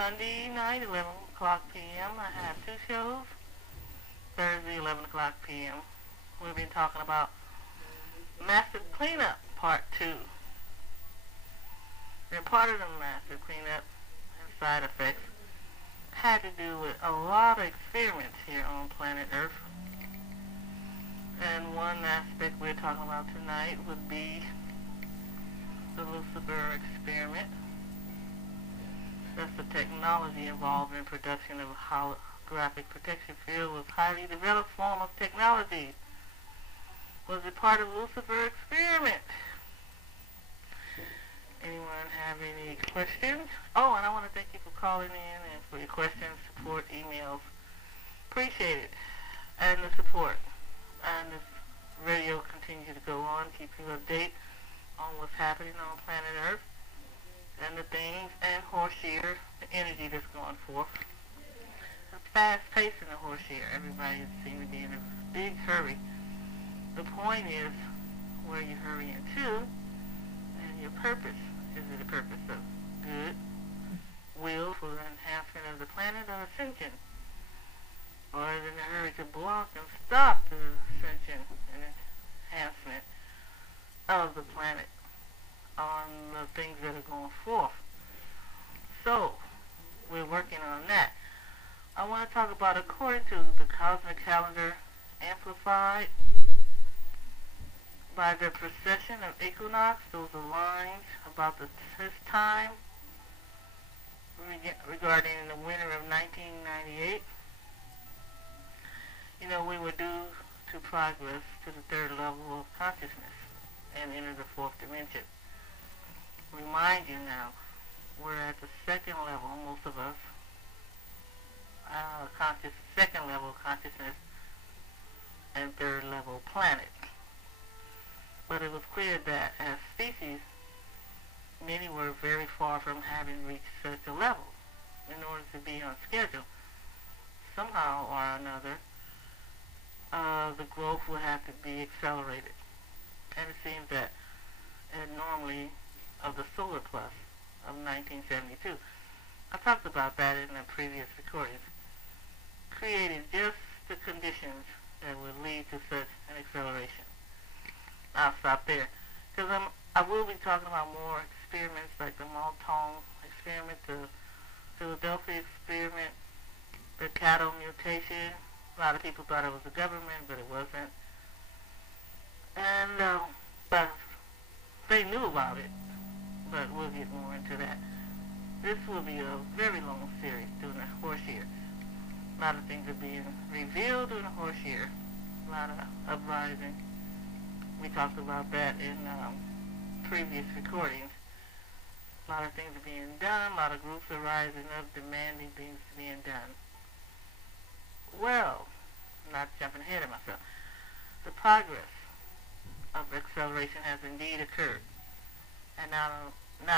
Sunday night, 11 o'clock p.m. I have two shows. Thursday, 11 o'clock p.m. We've been talking about Massive Cleanup Part 2. And part of the Massive Cleanup and side effects had to do with a lot of experiments here on planet Earth. And one aspect we're talking about tonight would be the Lucifer experiment. That's the technology involved in production of a holographic protection field with highly developed form of technology. Was it part of Lucifer experiment? Anyone have any questions? Oh, and I want to thank you for calling in and for your questions, support, emails. Appreciate it. And the support. And this radio continues to go on, keep you updated on what's happening on planet Earth and the things and horse year, the energy that's going forth. A fast pace in the horse year. Everybody seems to be in a big hurry. The point is where you're hurrying to and your purpose. Is it a purpose of good, will for the enhancement of the planet or ascension? Or is it in a hurry to block and stop the ascension and enhancement of the planet on the things that are going forth? So, we're working on that. I want to talk about, according to the cosmic calendar amplified by the precession of equinox, those are lines about this time regarding the winter of 1998. You know, we were due to progress to the third level of consciousness and enter the fourth dimension. Remind you now, we're at the second level, most of us, second level consciousness and third level planet. But it was clear that as species, many were very far from having reached such a level in order to be on schedule. Somehow or another, the growth will have to be accelerated. And it seems that normally of the solar plus of 1972, I talked about that in the previous recordings, created just the conditions that would lead to such an acceleration. I'll stop there, because I will be talking about more experiments like the Maltong experiment, the Philadelphia experiment, the cattle mutation. A lot of people thought it was the government, but it wasn't. And but they knew about it, but we'll get more into that. This will be a very long series during the horse year. A lot of things are being revealed during the horse year. A lot of uprising. We talked about that in previous recordings. A lot of things are being done. A lot of groups are rising up, demanding things being done. Well, not jumping ahead of myself. The progress of acceleration has indeed occurred. And not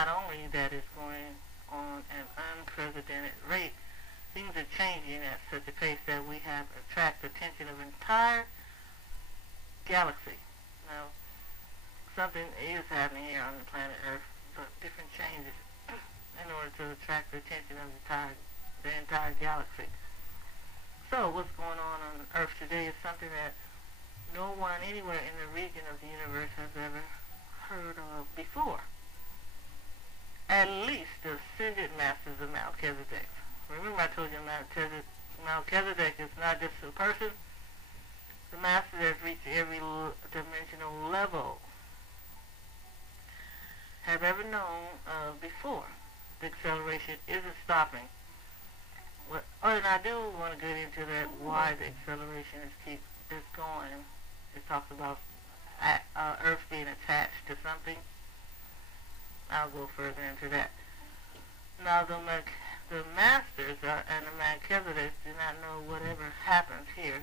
only that, it's going on an unprecedented rate. Things are changing at such a pace that we have attracted attention of entire galaxy. Now, something is happening here on the planet Earth, but different changes in order to attract the attention of the entire galaxy. So, what's going on Earth today is something that no one anywhere in the region of the universe has ever heard of before. At least the ascended masters of Melchizedek. Remember I told you Melchizedek is not just a person. The master has reached every dimensional level have ever known of before. The acceleration isn't stopping. And I do want to get into that, why the acceleration is going. It talks about Earth being attached to something. I'll go further into that. Now, the masters and the Melchizedek do not know whatever happens here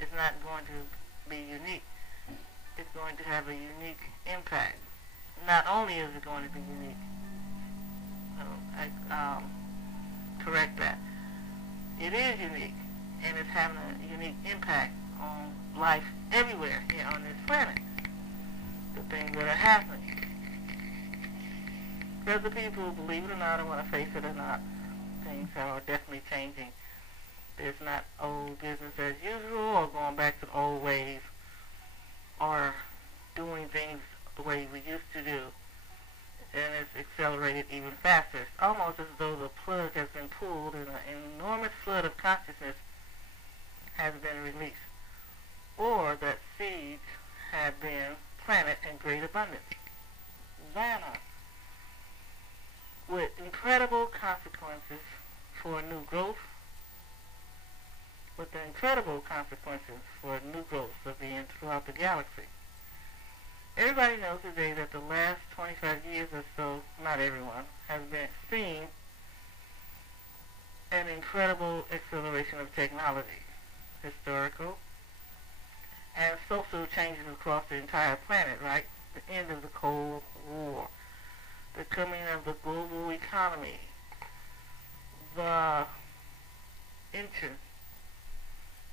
is not going to be unique. It's going to have a unique impact. Not only is it going to be unique, correct that. It is unique, and it's having a unique impact on life everywhere here on this planet. The things that are happening. Whether people believe it or not, or want to face it or not, things are definitely changing. There's not old business as usual or going back to old ways or doing things the way we used to do. And it's accelerated even faster. It's almost as though the plug has been pulled and an enormous flood of consciousness has been released, or that seeds have been planted in great abundance. Vanna, with incredible consequences for new growth, with the incredible consequences for new growth of being throughout the galaxy. Everybody knows today that the last 25 years or so, not everyone, has been seeing an incredible acceleration of technology, historical, and social changes across the entire planet, right? The end of the Cold War, the coming of the global economy, the entrance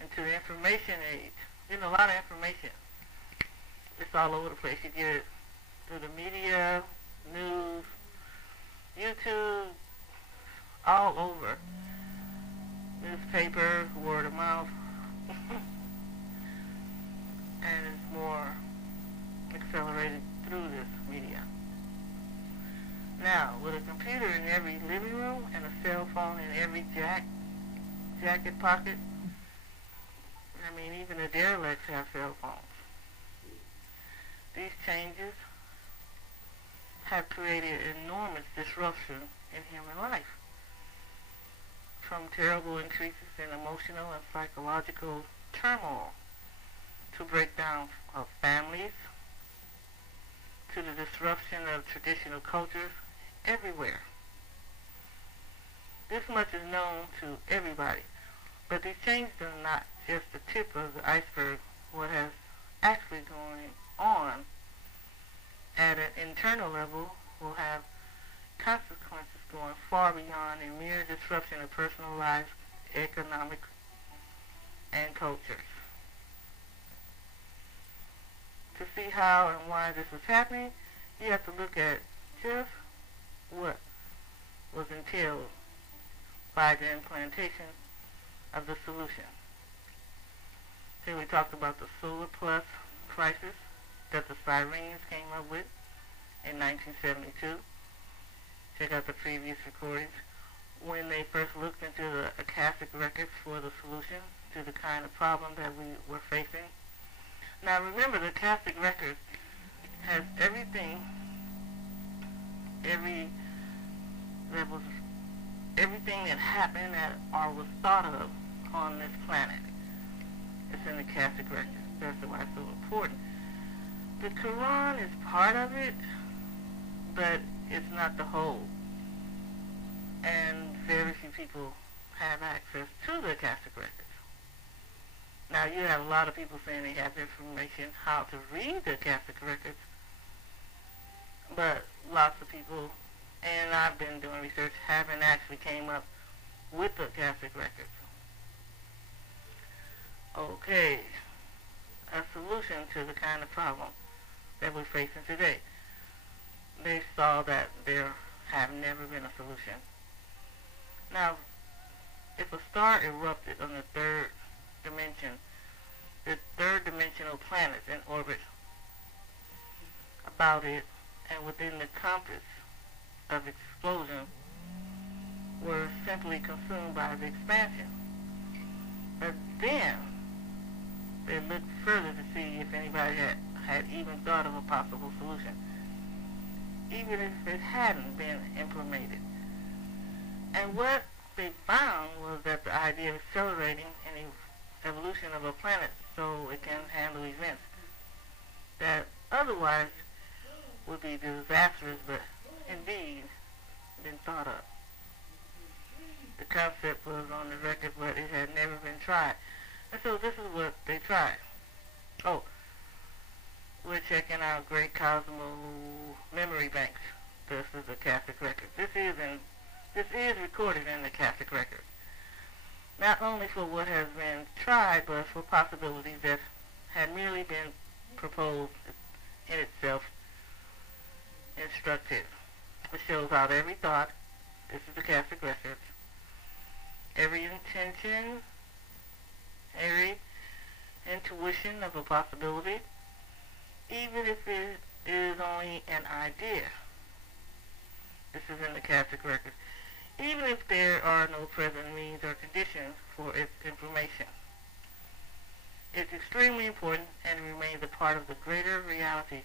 into the information age. There's a lot of information. It's all over the place. You get it through the media, news, YouTube, all over. Newspaper, word of mouth. And it's more accelerated through this media. Now, with a computer in every living room and a cell phone in every jacket pocket, I mean, even the derelicts have cell phones. These changes have created enormous disruption in human life, from terrible increases in emotional and psychological turmoil to breakdown of families, to the disruption of traditional cultures everywhere. This much is known to everybody, but these changes are not just the tip of the iceberg. What has actually going on at an internal level will have consequences going far beyond a mere disruption of personal lives, economic, and cultures. To see how and why this is happening, you have to look at just what was entailed by the implementation of the solution. Here we talked about the Solar Plus crisis that the Sirens came up with in 1972. Check out the previous recordings when they first looked into the Akashic records for the solution to the kind of problem that we were facing. Now remember, the Akashic record has everything, everything that happened or was thought of on this planet. It's in the Akashic record. That's why it's so important. The Quran is part of it, but it's not the whole. And very few people have access to the Akashic records. Now, you have a lot of people saying they have information how to read the Akashic records, but lots of people, and I've been doing research, haven't actually came up with the Akashic records. Okay, a solution to the kind of problem that we're facing today. They saw that there have never been a solution. Now, if a star erupted on the third dimension, the third dimensional planets in orbit about it and within the compass of explosion were simply consumed by the expansion. But then they looked further to see if anybody had even thought of a possible solution, even if it hadn't been implemented. And what they found was that the idea of accelerating an evolution of a planet so it can handle events that otherwise would be disastrous, but indeed been thought of. The concept was on the record, but it had never been tried. And so this is what they tried. Oh, we're checking out Great Cosmo memory banks. This is the Catholic record. This is recorded in the Catholic record. Not only for what has been tried, but for possibilities that had merely been proposed in itself instructive. It shows out every thought. This is the Catholic records. every intention, every intuition of a possibility, even if it is only an idea. This is in the Catholic record. Even if there are no present means or conditions for its information. It's extremely important and it remains a part of the greater reality.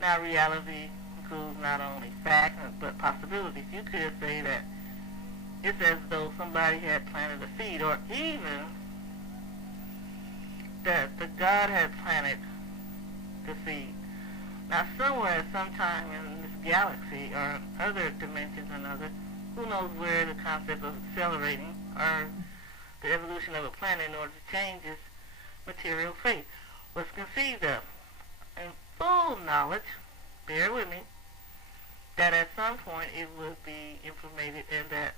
Now, reality includes not only facts but possibilities. You could say that it's as though somebody had planted a seed, or even that the God had planted the seed. Now, somewhere, sometime in this galaxy or other dimensions and others, who knows where the concept of accelerating or the evolution of a planet in order to change its material fate was conceived of. In full knowledge, bear with me, that at some point it would be implemented, and that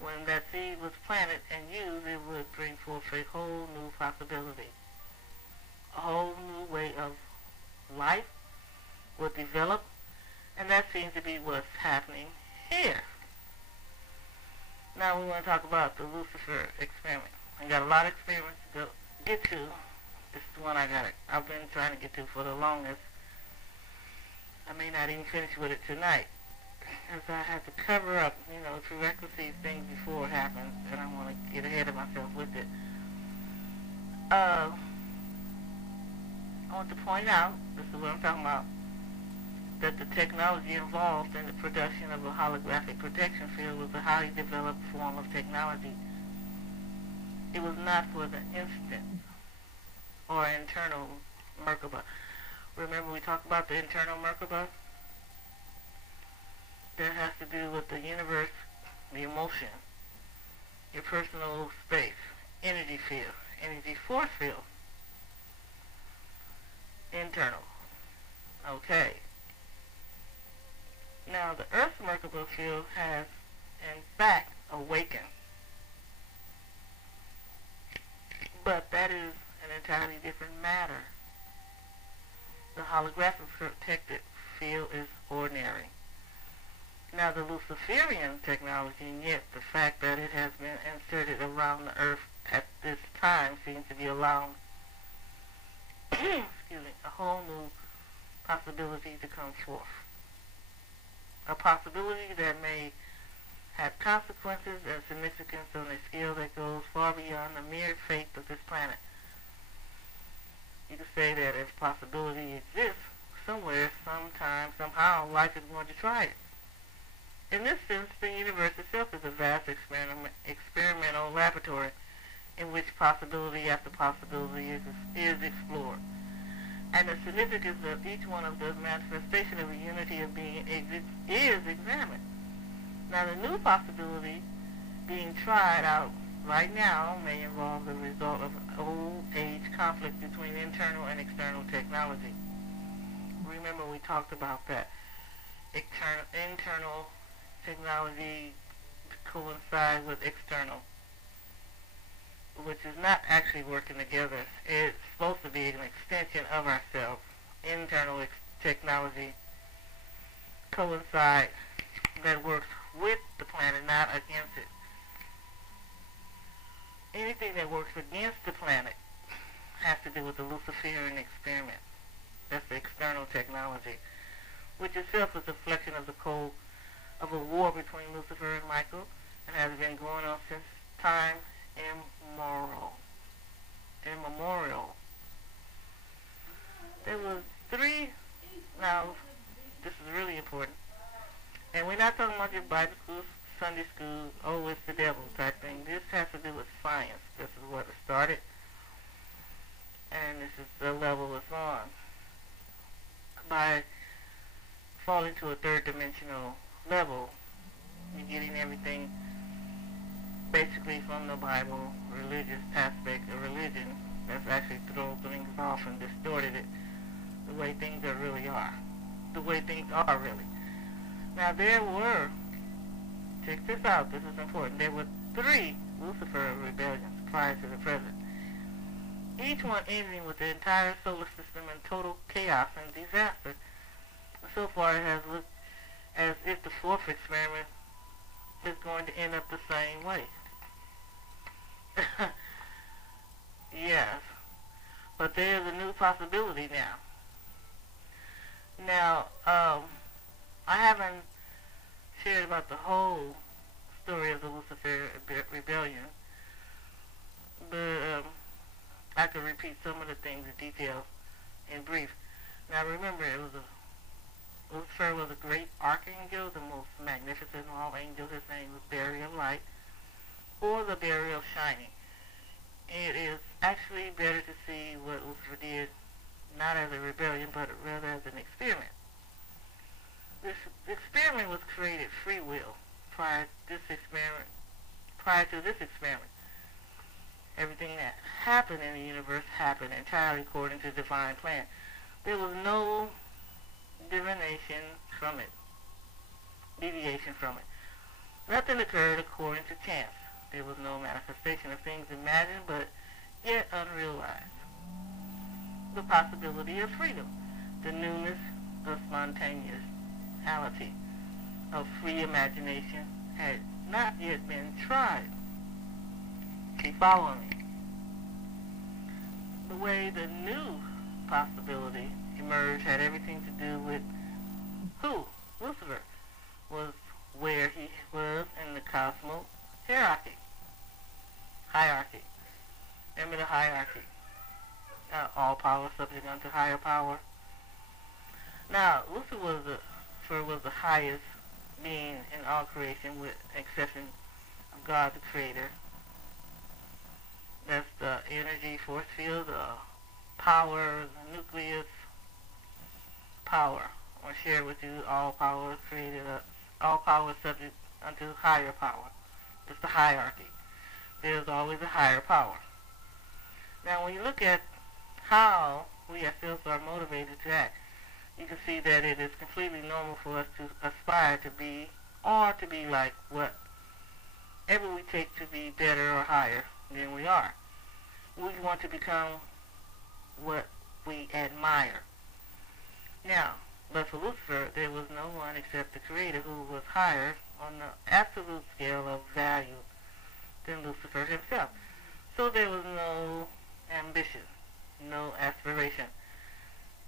when that seed was planted and used, it would bring forth a whole new possibility. A whole new way of life would develop, and that seems to be what's happening here. Now we want to talk about the Lucifer experiment. I got a lot of experiments to get to. This is the one I've been trying to get to for the longest. I may not even finish with it tonight, as I have to cover up, prerequisite things before it happens, and I want to get ahead of myself with it. I want to point out, this is what I'm talking about, that the technology involved in the production of a holographic protection field was a highly developed form of technology. It was not for the instant or internal Merkaba. Remember we talked about the internal Merkaba? That has to do with the universe, the emotion, your personal space, energy field, energy force field, internal. Okay. Now the Earth's Merkaba field has in fact awakened. But that is an entirely different matter. The holographic protected field is ordinary. Now the Luciferian technology, and yet the fact that it has been inserted around the Earth at this time seems to be allowing a whole new possibility to come forth. A possibility that may have consequences and significance on a scale that goes far beyond the mere fate of this planet. You could say that if possibility exists, somewhere, sometime, somehow, life is going to try it. In this sense, the universe itself is a vast experimental laboratory in which possibility after possibility is explored. And the significance of each one of the manifestations of the unity of being is examined. Now, the new possibility being tried out right now may involve the result of an old-age conflict between internal and external technology. Remember we talked about that. Internal technology coincides with external, which is not actually working together. It's supposed to be an extension of ourselves. Internal technology coincides that works with the planet, not against it. Anything that works against the planet has to do with the Luciferian experiment. That's the external technology, which itself is a reflection of the code of a war between Lucifer and Michael, and has been going on since time immemorial. There was three, now this is really important, and we're not talking about your Bible school, Sunday school, oh it's the devil type thing. This has to do with science. This is what it started, and this is the level it's on. By falling to a third dimensional level, you're getting everything basically from the Bible, religious aspect of religion, that's actually thrown things off and distorted it the way things really are. The way things are really. Now there were, check this out, this is important, there were 3 Lucifer rebellions prior to the present. Each one ending with the entire solar system in total chaos and disaster. So far it has looked as if the 4th experiment is going to end up the same way. Yes, but there's a new possibility now. Now, I haven't shared about the whole story of the Lucifer rebellion, but I could repeat some of the things in detail in brief. Now, remember, Lucifer was a great archangel, the most magnificent of all angels. His name was Bearer of Light, or the Bearer of Shining. It is actually better to see what Lucifer did not as a rebellion, but rather as an experiment. This experiment was created free will prior to this experiment. Everything that happened in the universe happened entirely according to divine plan. There was no divination from it, deviation from it. Nothing occurred according to chance. There was no manifestation of things imagined but yet unrealized. The possibility of freedom, the newness of spontaneity, of free imagination had not yet been tried. Keep following me. The way the new possibility emerged had everything to do with who Lucifer was, where he was in the cosmos hierarchy. Remember the hierarchy. All power subject unto higher power. Now, Lucifer was the highest being in all creation, with exception of God the Creator. That's the energy force field, the power, the nucleus power. I want to share with you all power created, all power subject unto higher power. It's the hierarchy. There's always a higher power. Now, when you look at how we ourselves are motivated to act, you can see that it is completely normal for us to aspire to be, or to be like whatever we take to be better or higher than we are. We want to become what we admire. Now, but for Lucifer, there was no one except the Creator who was higher on the absolute scale of value than Lucifer himself. So there was no ambition, no aspiration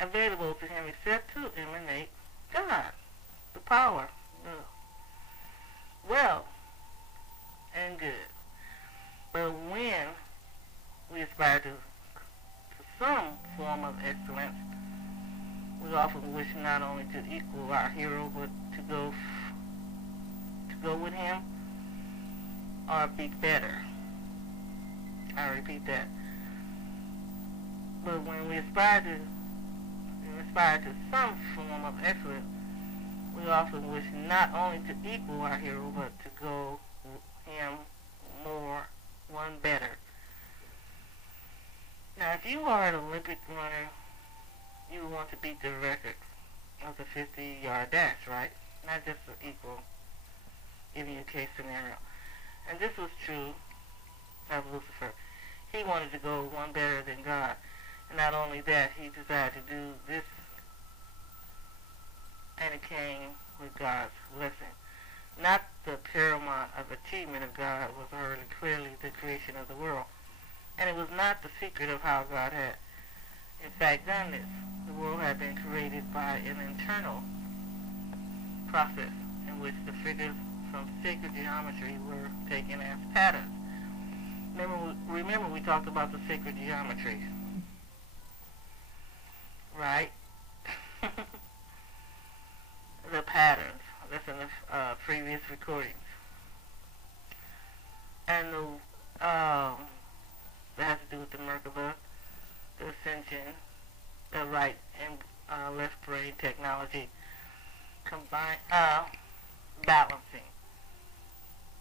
available to him except to emanate God, the power, the well and good. But when we aspire to some form of excellence, we often wish not only to equal our hero, but to go with him or be better. I repeat that. But when we aspire to some form of excellence, we often wish not only to equal our hero, but to go him one better. Now, if you are an Olympic runner, you want to beat the record of the 50-yard dash, right? Not just to equal, giving you a case scenario. And this was true of Lucifer. He wanted to go one better than God. And not only that, he decided to do this, and it came with God's blessing. Not the paramount of achievement of God was clearly the creation of the world. And it was not the secret of how God had, in fact, done this. The world had been created by an internal process in which the figures from sacred geometry were taken as patterns. Remember we talked about the sacred geometry, right? The patterns. That's in the previous recordings. And that has to do with the Merkaba, the ascension, the right and left brain technology, balancing,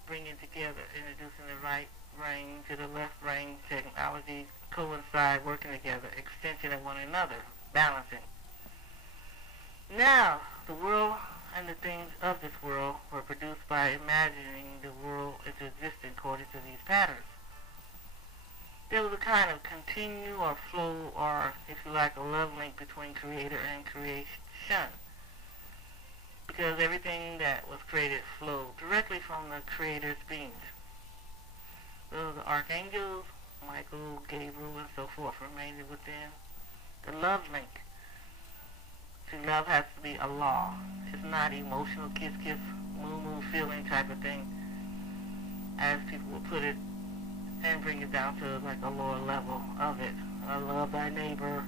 bringing together, introducing the right brain to the left brain technology, coincide, working together, extension of one another, balancing. Now, the world and the things of this world were produced by imagining the world into existence according to these patterns. There was a kind of continue or flow, or if you like, a love link between creator and creation. Because everything that was created flowed directly from the creator's beings. The archangels, Michael, Gabriel, and so forth, remained within the love link. See, love has to be a law. It's not emotional kiss kiss, moo moo feeling type of thing, as people will put it, and bring it down to like a lower level of it. Love thy neighbor,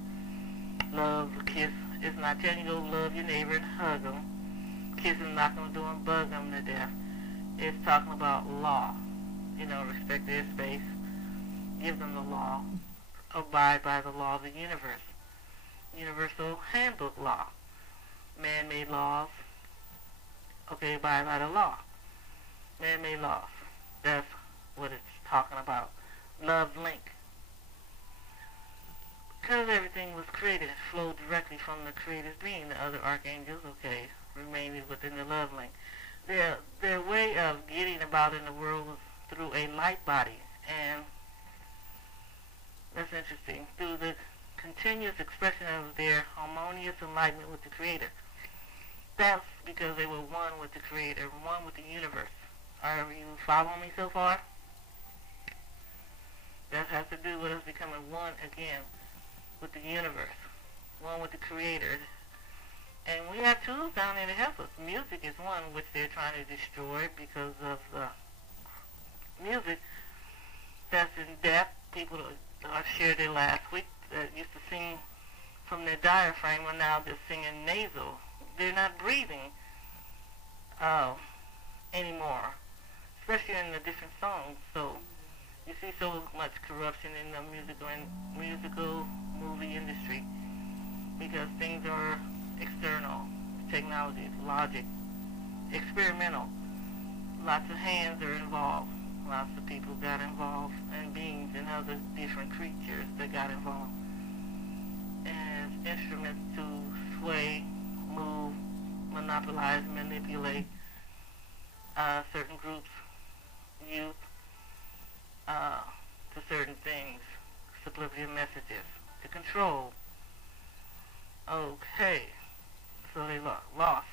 love, kiss. It's not telling you to go love your neighbor and hug them. Kiss them, knock them, do them, bug them to death. It's talking about law. You know, respect their space, give them the law, abide by the law of the universe. Universal handbook law. Man-made laws, okay, abide by the law. Man-made laws. That's what it's talking about. Love link. Because everything was created, flowed directly from the creator's being. The other archangels, okay, remained within the love link. Their way of getting about in the world was through a light body, and that's interesting, through the continuous expression of their harmonious enlightenment with the Creator. That's because they were one with the Creator, one with the universe. Are you following me so far? That has to do with us becoming one again with the universe, one with the Creator. And we have tools down there to help us. Music is one which they're trying to destroy because of the music that's in depth. People I shared it last week that used to sing from their diaphragm are now just singing nasal. They're not breathing anymore, especially in the different songs. So you see so much corruption in the musical movie industry because things are external, technology, logic, experimental. Lots of hands are involved. Lots of people got involved, and beings and other different creatures that got involved as instruments to sway, move, monopolize, manipulate certain groups, youth, to certain things, subliminal messages, to control. Okay, so they lost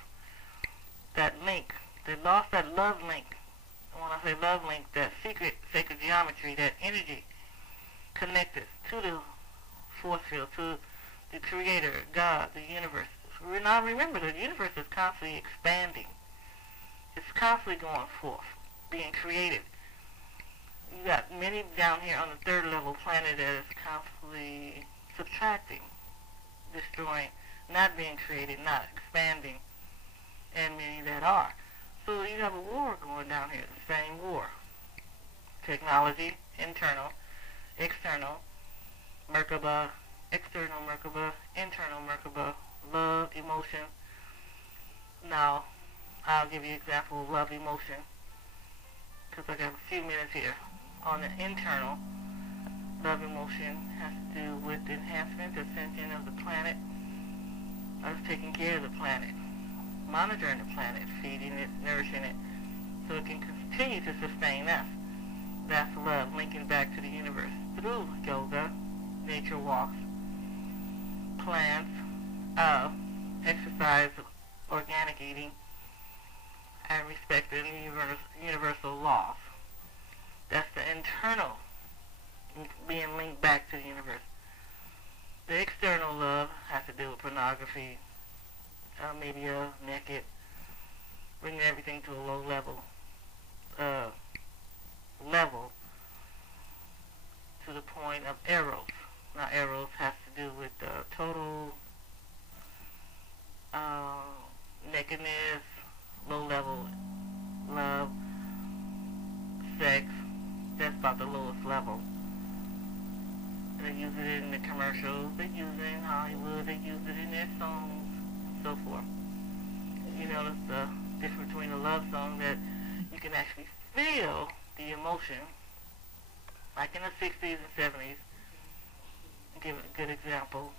that link. They lost that love link. And when I say love link, that secret, sacred geometry, that energy connected to the force field, to the Creator, God, the universe. Now remember, the universe is constantly expanding. It's constantly going forth, being created. You got many down here on the third level planet that is constantly subtracting, destroying, not being created, not expanding, and many that are. So you have a war going down here, the same war. Technology, internal, external, Merkaba, external Merkaba, internal Merkaba, love, emotion. Now, I'll give you an example of love, emotion, because I got a few minutes here. On the internal, love, emotion has to do with the enhancement, ascension of the planet, us taking care of the planet, monitoring the planet, feeding it, nourishing it, so it can continue to sustain us. That's love, linking back to the universe through yoga, nature walks, plants, exercise, organic eating, and respecting the universal laws. That's the internal, being linked back to the universe. The external love has to do with pornography, media, naked, bringing everything to a low level, to the point of eros. Now eros has to do with total nakedness, low level love, sex. That's about the lowest level. They use it in the commercials, they use it in Hollywood, they use it in their songs, so forth. You notice the difference between a love song that you can actually feel the emotion, like in the 60s and 70s. I'll give a good example,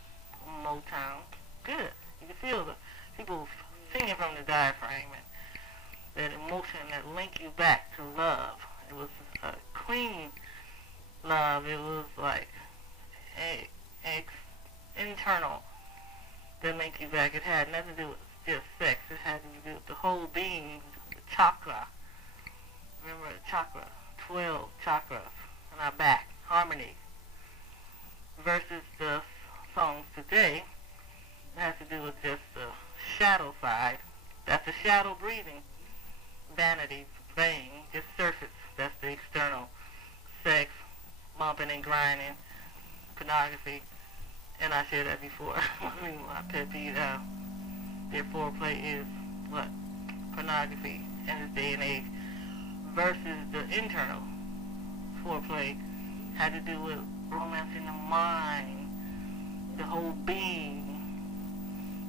Motown. Good. You can feel the people singing from the diaphragm and that emotion that link you back to love. It was a clean love. It was like internal that link you back. It had nothing to do with just sex. It had to do with the whole being, the chakra. Remember the chakra, 12 chakras in our back, harmony, versus the songs today that has to do with just the shadow side. That's the shadow breathing, vanity, vain, just surface. That's the external. Sex, bumping and grinding, pornography, and I shared that before. My pet peeve, their foreplay is what? Pornography in this day and age, versus the internal foreplay had to do with romancing the mind, the whole being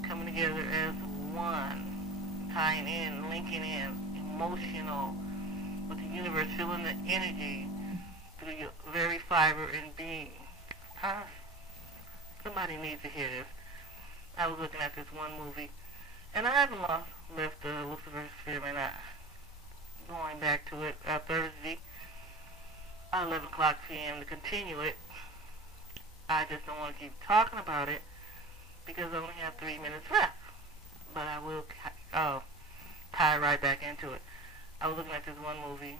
coming together as one, tying in, linking in, emotional with the universe, feeling the energy through your very fiber and being. Somebody needs to hear this. I was looking at this one movie, and I haven't left the Lucifer experiment. Going back to it Thursday, 11 o'clock p.m. to continue it. I just don't want to keep talking about it because I only have 3 minutes left. But I will tie right back into it. I was looking at this one movie.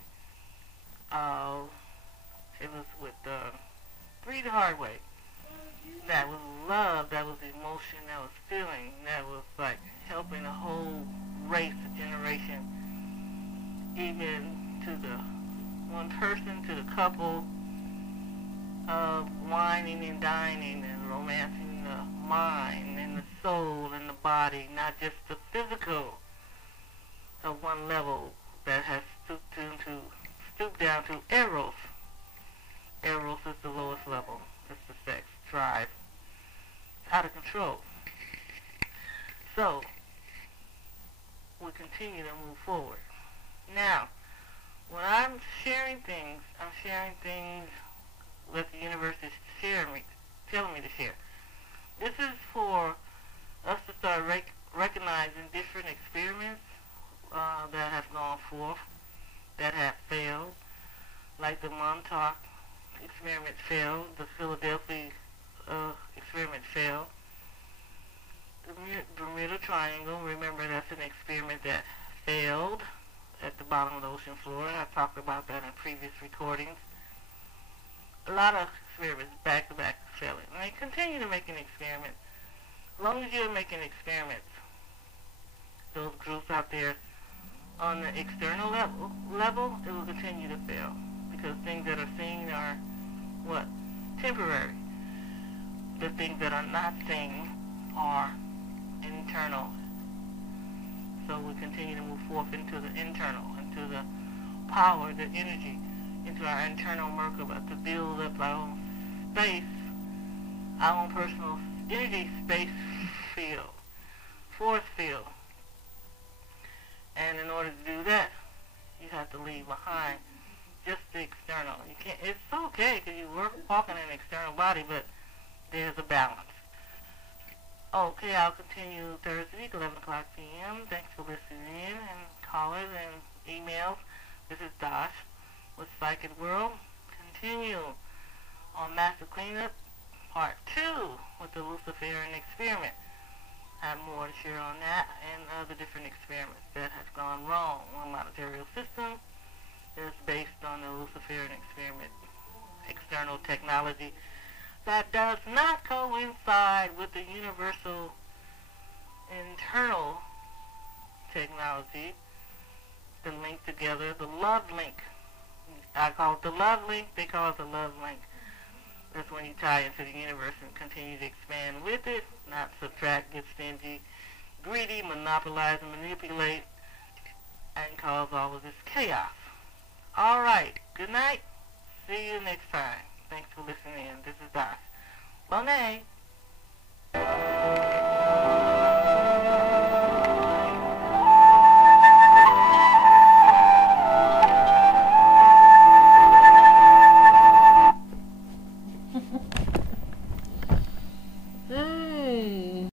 It was with Read the Hard Way. That was love, that was emotion, that was feeling, that was like helping a whole race, a generation, even to the one person, to the couple, of whining and dining and romancing the mind and the soul and the body, not just the physical of one level that has stooped down to Eros. Eros is the lowest level. It's the sex drive. It's out of control. So, we continue to move forward. Now, when I'm sharing things that the universe is telling me to share. This is for us to start recognizing different experiments that have gone forth, that have failed, like the Montauk experiment failed, the Philadelphia experiment failed. The Bermuda Triangle, remember that's an experiment that failed at the bottom of the ocean floor. I talked about that in previous recordings. A lot of experiments back-to-back failing. And they continue to make an experiment. As long as you're making experiments, those groups out there on the external level, it will continue to fail. Because things that are seen are, what? Temporary. The things that are not seen are internal. So we continue to move forth into the internal, into the power, the energy, into our internal Merkaba to build up our own space, our own personal energy space field, force field. And in order to do that, you have to leave behind just the external. You can't. It's okay because you walk in an external body, but there's a balance. Okay, I'll continue Thursday, 11 o'clock p.m. Thanks for listening in, and callers and emails. This is Dosh with Psychic World. Continue on Master Cleanup Part 2 with the Luciferian experiment. I have more to share on that and other different experiments that have gone wrong on the material system. It's based on the Luciferian experiment, external technology that does not coincide with the universal internal technology, the link together, the love link. I call it the love link, they call it the love link. That's when you tie into the universe and continue to expand with it, not subtract, get stingy, greedy, monopolize, and manipulate, and cause all of this chaos. All right, good night. See you next time. Thanks for listening in. This is Doc. Bonet.